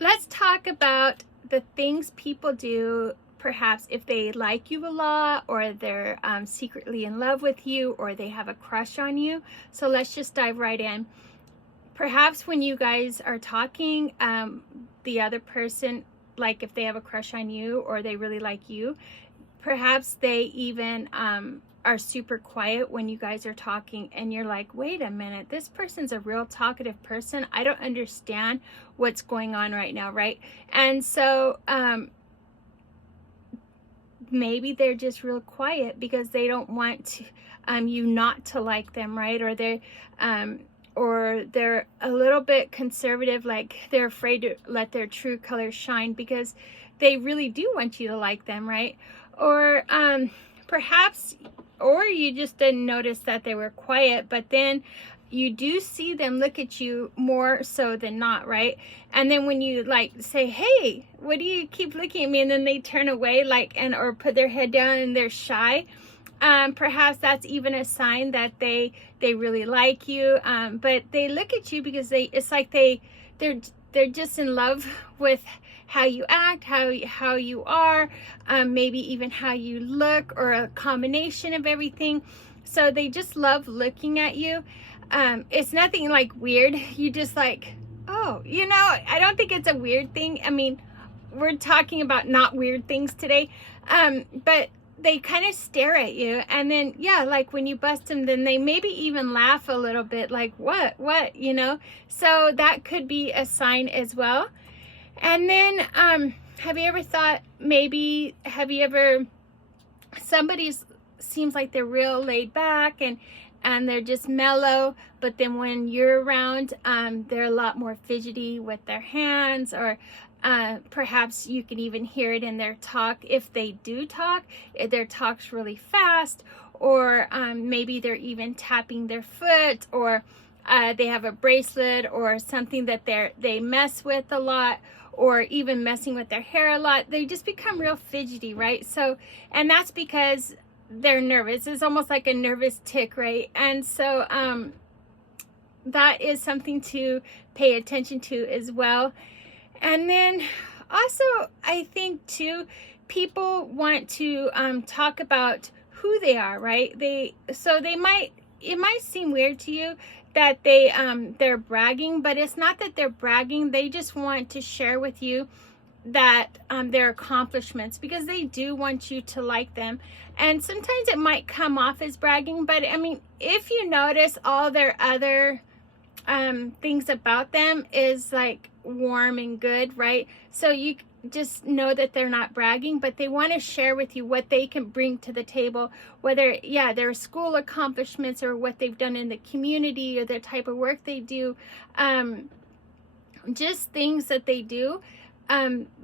let's talk about the things people do, perhaps if they like you a lot, or they're secretly in love with you, or they have a crush on you. So let's just dive right in. Perhaps when you guys are talking, the other person, like if they have a crush on you or they really like you, perhaps they even are super quiet when you guys are talking, and you're like, wait a minute, this person's a real talkative person. I don't understand what's going on right now, right? And so maybe they're just real quiet because they don't want to, you not to like them, right? Or they're a little bit conservative, like they're afraid to let their true colors shine because they really do want you to like them, right? Or perhaps, or you just didn't notice that they were quiet, but then you do see them look at you more so than not, right? And then when you like say, hey, what do you keep looking at me? And then they turn away, like, and or put their head down and they're shy. Perhaps that's even a sign that they really like you. But they look at you because it's like they're just in love with how you act, how you are, maybe even how you look, or a combination of everything. So they just love looking at you. It's nothing like weird. You just like, oh, I don't think it's a weird thing. I mean, we're talking about not weird things today. But they kind of stare at you, and then, yeah, like when you bust them, then they maybe even laugh a little bit, like, what, so that could be a sign as well. And then, have you ever thought, somebody seems like they're real laid back and they're just mellow, but then when you're around, they're a lot more fidgety with their hands, or perhaps you can even hear it in their talk. If they do talk, their talk's really fast, or maybe they're even tapping their foot, or they have a bracelet or something that they mess with a lot, or even messing with their hair a lot. They just become real fidgety, right? So, and that's because they're nervous. It's almost like a nervous tick, right? And so that is something to pay attention to as well. And then also, I think too, people want to talk about who they are, right? It might seem weird to you that they're bragging, but it's not that they're bragging. They just want to share with you that their accomplishments, because they do want you to like them. And sometimes it might come off as bragging, but I mean, if you notice, all their other things about them is like warm and good, right? So you just know that they're not bragging, but they want to share with you what they can bring to the table, whether, yeah, their school accomplishments, or what they've done in the community, or the type of work they do, just things that they do.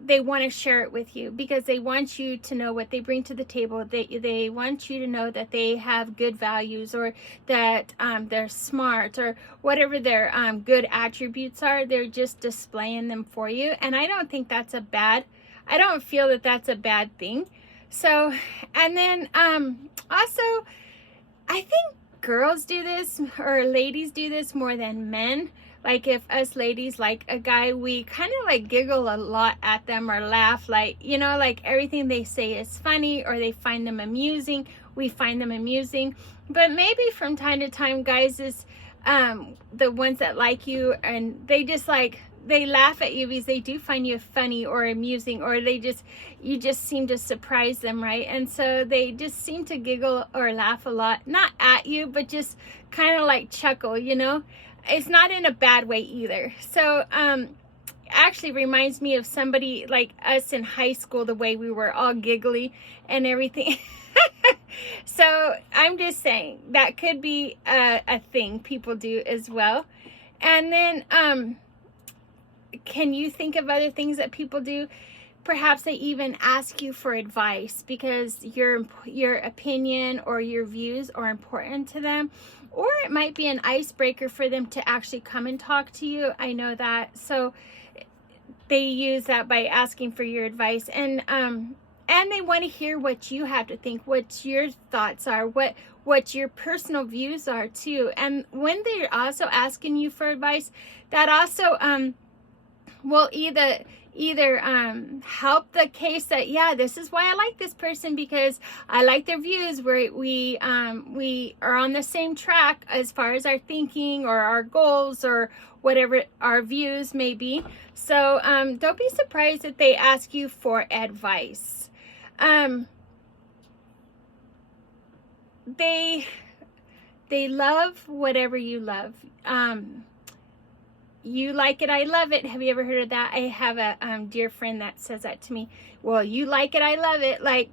They want to share it with you because they want you to know what they bring to the table. They want you to know that they have good values, or that they're smart, or whatever their good attributes are. They're just displaying them for you. And I don't think that's I don't feel that that's a bad thing. So, and then also, I think girls do this, or ladies do this more than men. Like if us ladies like a guy, we kind of like giggle a lot at them, or laugh, like, like everything they say is funny, or they find them amusing. We find them amusing. But maybe from time to time, guys is the ones that like you, and they just like, they laugh at you because they do find you funny or amusing, or you just seem to surprise them, right? And so they just seem to giggle or laugh a lot, not at you, but just kind of like chuckle, It's not in a bad way either. So actually reminds me of somebody like us in high school, the way we were all giggly and everything. So I'm just saying that could be a thing people do as well. And then can you think of other things that people do? Perhaps they even ask you for advice because your opinion or your views are important to them. Or it might be an icebreaker for them to actually come and talk to you. I know that. So they use that by asking for your advice. And they want to hear what you have to think, what your thoughts are, what your personal views are too. And when they're also asking you for advice, that also will either help the case that, yeah, this is why I like this person, because I like their views, where we are on the same track as far as our thinking or our goals or whatever our views may be. So don't be surprised if they ask you for advice. They love whatever you love. You like it, I love it. Have you ever heard of that? I have a dear friend that says that to me. Well, you like it, I love it. Like,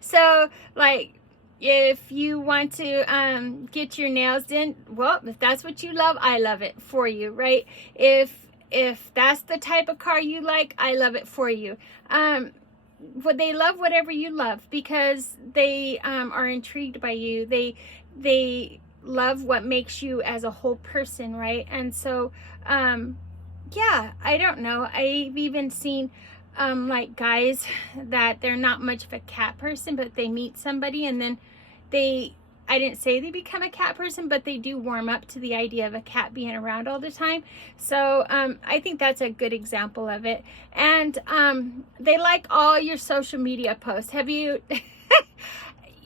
so like, if you want to get your nails done, well, if that's what you love, I love it for you, right? If that's the type of car you like, I love it for you. They love whatever you love because they are intrigued by you. They love what makes you as a whole person, right? And so yeah, I don't know, I've even seen like guys that they're not much of a cat person, but they meet somebody and then I didn't say they become a cat person, but they do warm up to the idea of a cat being around all the time. So I think that's a good example of it. And they like all your social media posts. Have you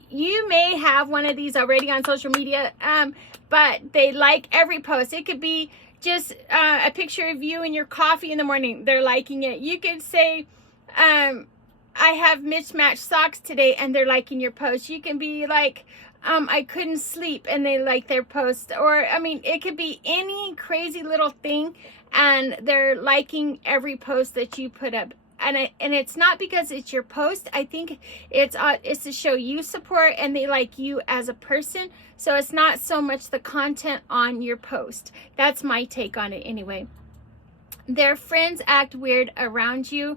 you may have one of these already on social media, but they like every post. It could be just a picture of you and your coffee in the morning. They're liking it. You could say, I have mismatched socks today, and they're liking your post. You can be like, I couldn't sleep, and they like their post. Or, I mean, it could be any crazy little thing, and they're liking every post that you put up. And it's not because it's your post. I think it's to show you support, and they like you as a person. So it's not so much the content on your post. That's my take on it anyway. Their friends act weird around you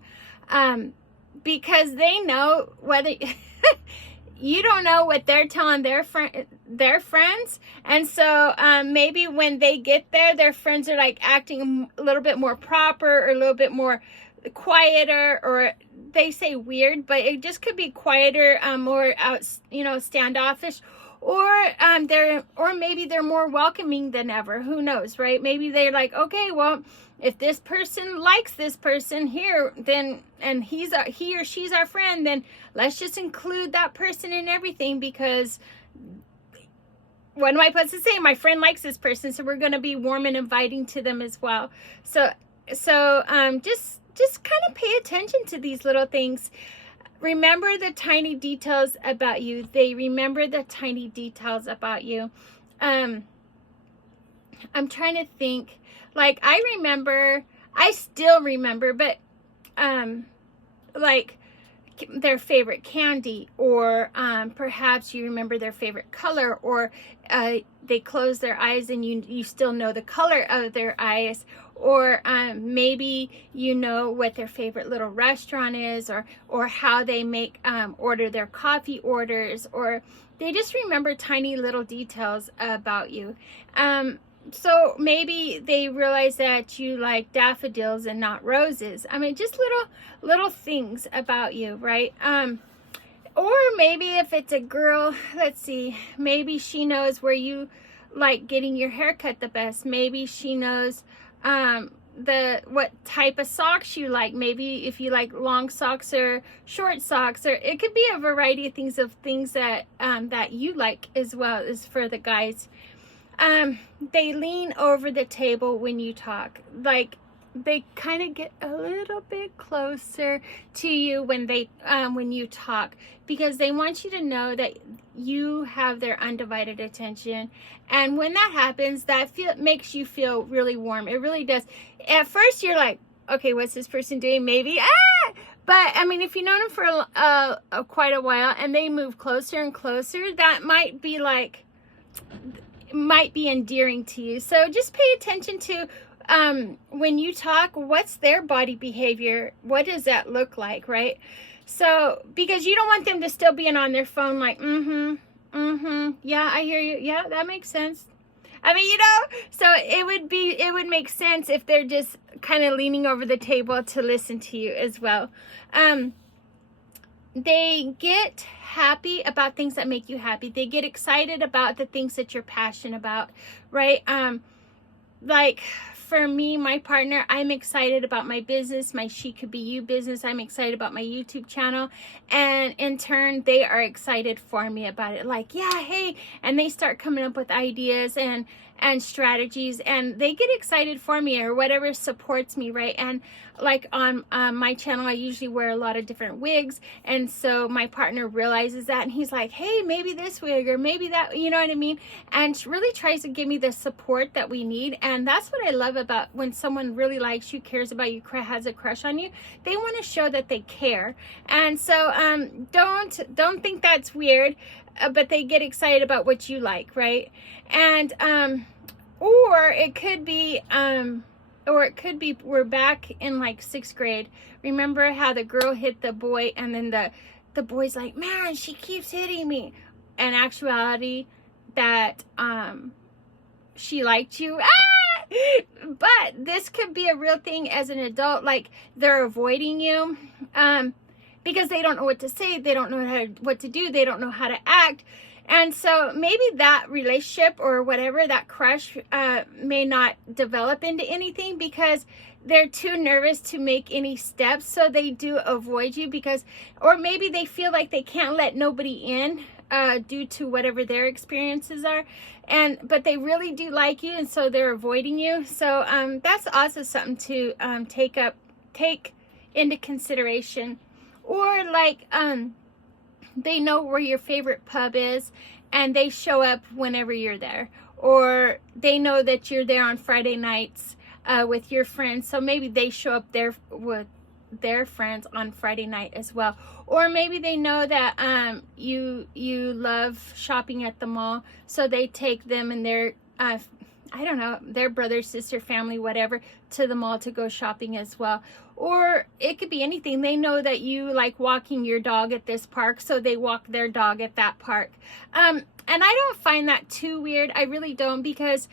because they know whether you don't know what they're telling their friends. And so maybe when they get there, their friends are like acting a little bit more proper or a little bit more quieter, or they say weird, but it just could be quieter, more out, standoffish, or maybe they're more welcoming than ever. Who knows, right? Maybe they're like, okay, well, if this person likes this person here, then, and he or she's our friend, then let's just include that person in everything, because what am I supposed to say? My friend likes this person, so we're going to be warm and inviting to them as well. So just kind of pay attention to these little things. Remember the tiny details about you. They remember the tiny details about you. I'm trying to think. Like, I still remember, but like their favorite candy, or perhaps you remember their favorite color, or they close their eyes and you still know the color of their eyes, or maybe you know what their favorite little restaurant is, or how they make order their coffee orders, or they just remember tiny little details about you. So maybe they realize that you like daffodils and not roses. I mean, just little things about you, right? Or maybe if it's a girl, let's see, maybe she knows where you like getting your hair cut the best. Maybe she knows what type of socks you like. Maybe if you like long socks or short socks, or it could be a variety of things that that you like as well as for the guys. They lean over the table when you talk. Like, they kind of get a little bit closer to you when you talk, because they want you to know that you have their undivided attention. And when that happens, that makes you feel really warm. It really does. At first you're like, okay, what's this person doing? Maybe, but I mean, if you've known them for quite a while and they move closer and closer, that might be endearing to you. So just pay attention to when you talk, what's their body behavior? What does that look like, right? So, because you don't want them to still being on their phone like, yeah, I hear you. Yeah, that makes sense. I mean, so it would make sense if they're just kind of leaning over the table to listen to you as well. They get happy about things that make you happy. They get excited about the things that you're passionate about, right? Like, for me, my partner, I'm excited about my business, my She Could Be You business. I'm excited about my YouTube channel. And in turn, they are excited for me about it. Like, yeah, hey. And they start coming up with ideas and strategies, and they get excited for me, or whatever supports me, right? And like on my channel, I usually wear a lot of different wigs, and so my partner realizes that, and he's like, hey, maybe this wig, or maybe that, you know what I mean? And really tries to give me the support that we need. And that's what I love about when someone really likes you, cares about you, has a crush on you. They want to show that they care. And so don't think that's weird, but they get excited about what you like, right? And or it could be we're back in like 6th grade. Remember how the girl hit the boy, and then the boy's like, man, she keeps hitting me. In actuality, that she liked you. But this could be a real thing as an adult. Like, they're avoiding you because they don't know what to say, they don't know what to do, they don't know how to act. And so maybe that relationship or whatever, that crush, may not develop into anything because they're too nervous to make any steps. So they do avoid you because, or maybe they feel like they can't let nobody in due to whatever their experiences are. But they really do like you, and so they're avoiding you. So that's also something to take into consideration. Or like, they know where your favorite pub is, and they show up whenever you're there. Or they know that you're there on Friday nights with your friends, so maybe they show up there with their friends on Friday night as well. Or maybe they know that you love shopping at the mall, so they take them and their I don't know, their brother, sister, family, whatever, to the mall to go shopping as well. Or it could be anything. They know that you like walking your dog at this park, so they walk their dog at that park. And I don't find that too weird. I really don't, because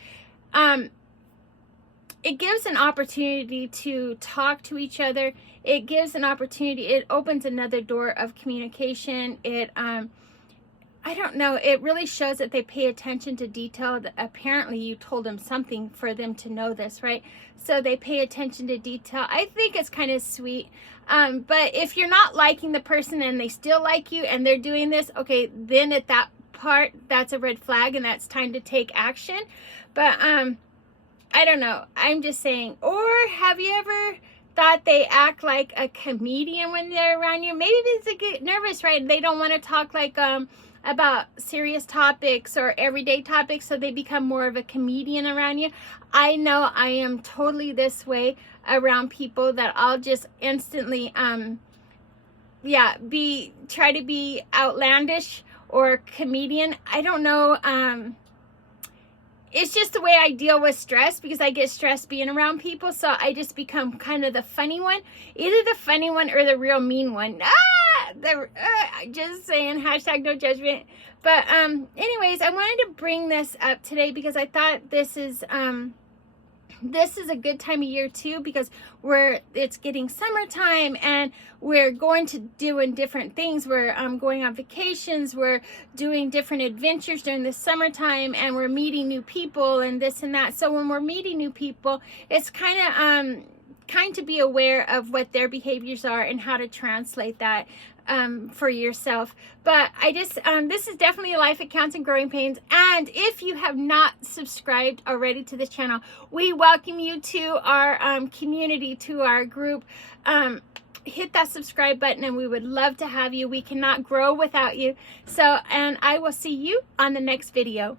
it gives an opportunity to talk to each other. It gives an opportunity. It opens another door of communication. It I don't know, it really shows that they pay attention to detail. That apparently you told them something for them to know this, right? So they pay attention to detail. I think it's kind of sweet. But if you're not liking the person and they still like you and they're doing this, okay, then at that part, that's a red flag, and that's time to take action. But I don't know. I'm just saying. Or have you ever thought they act like a comedian when they're around you? Maybe they get nervous, right? They don't want to talk like about serious topics or everyday topics, so they become more of a comedian around you. I know I am totally this way around people, that I'll just instantly try to be outlandish or comedian. I don't know. It's just the way I deal with stress, because I get stressed being around people. So I just become kind of the funny one, either the funny one or the real mean one. Just saying, hashtag no judgment. But anyways, I wanted to bring this up today because I thought this is a good time of year too, because it's getting summertime and we're going to doing different things. We're going on vacations, we're doing different adventures during the summertime, and we're meeting new people and this and that. So when we're meeting new people, it's kind to be aware of what their behaviors are and how to translate that for yourself. But I just this is definitely a life that counts in growing pains. And if you have not subscribed already to this channel, we welcome you to our community, to our group. Hit that subscribe button, and we would love to have you. We cannot grow without you. So, and I will see you on the next video.